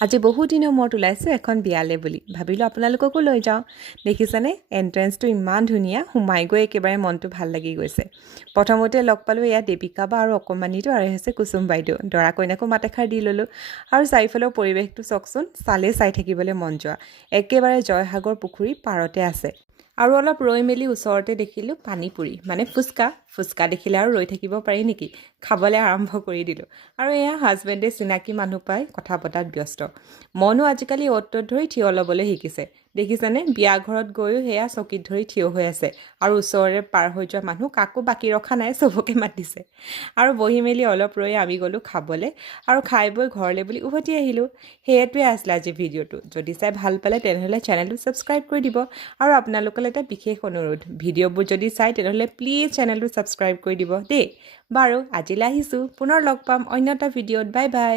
আজি বহু দিনৰ মূৰত ওলাইছোঁ এখন বিয়ালে বুলি ভাবিলোঁ আপোনালোককো লৈ যাওঁ। দেখিছেনে এণ্ট্ৰেঞ্চটো ইমান ধুনীয়া, সোমাই গৈ একেবাৰে মনটো ভাল লাগি গৈছে। প্ৰথমতে লগ পালোঁ এয়া দেৱিকা বা আৰু অকণমানিটো আৰু হৈছে কুচুম বাইদেউ। দৰা কইনাকো মাত এষাৰ দি ল'লোঁ আৰু চাৰিওফালৰ পৰিৱেশটো চাওকচোন, চালেই চাই থাকিবলৈ মন যোৱা। একেবাৰে জয়সাগৰ পুখুৰী পাৰতে আছে। আৰু অলপ ৰৈ মেলি ওচৰতে দেখিলোঁ পানীপুৰি মানে ফুচকা দেখিলে আৰু ৰৈ থাকিব পাৰি নেকি, খাবলৈ আৰম্ভ কৰি দিলোঁ। আৰু এয়া হাজবেণ্ডে চিনাকি মানুহ পাই কথা পতাত ব্যস্ত। মনো আজিকালি অ'ত ত'ত ধৰি থিয় ল'বলৈ শিকিছে। দেখিছেনে বিয়া ঘৰত গৈও সেয়া চকীত ধৰি থিয় হৈ আছে আৰু ওচৰৰে পাৰ হৈ যোৱা মানুহ কাকো বাকী ৰখা নাই, চবকে মাতিছে। আৰু বহি মেলি অলপ ৰৈ আমি গ'লোঁ খাবলৈ আৰু খাই বৈ ঘৰলৈ বুলি উভতি আহিলোঁ। সেইটোৱে আছিলে আজি ভিডিঅ'টো। যদি চাই ভাল পালে তেনেহ'লে চেনেলটো ছাবস্ক্ৰাইব কৰি দিব। আৰু আপোনালোকলৈ এটা বিশেষ অনুৰোধ, ভিডিঅ'বোৰ যদি চাই তেনেহ'লে প্লিজ চেনেলটো ছাবস্ক্ৰাইব কৰি দিব দেই। বাৰু আজিলৈ আহিছোঁ, পুনৰ লগ পাম অন্য এটা ভিডিঅ'ত। Bye bye.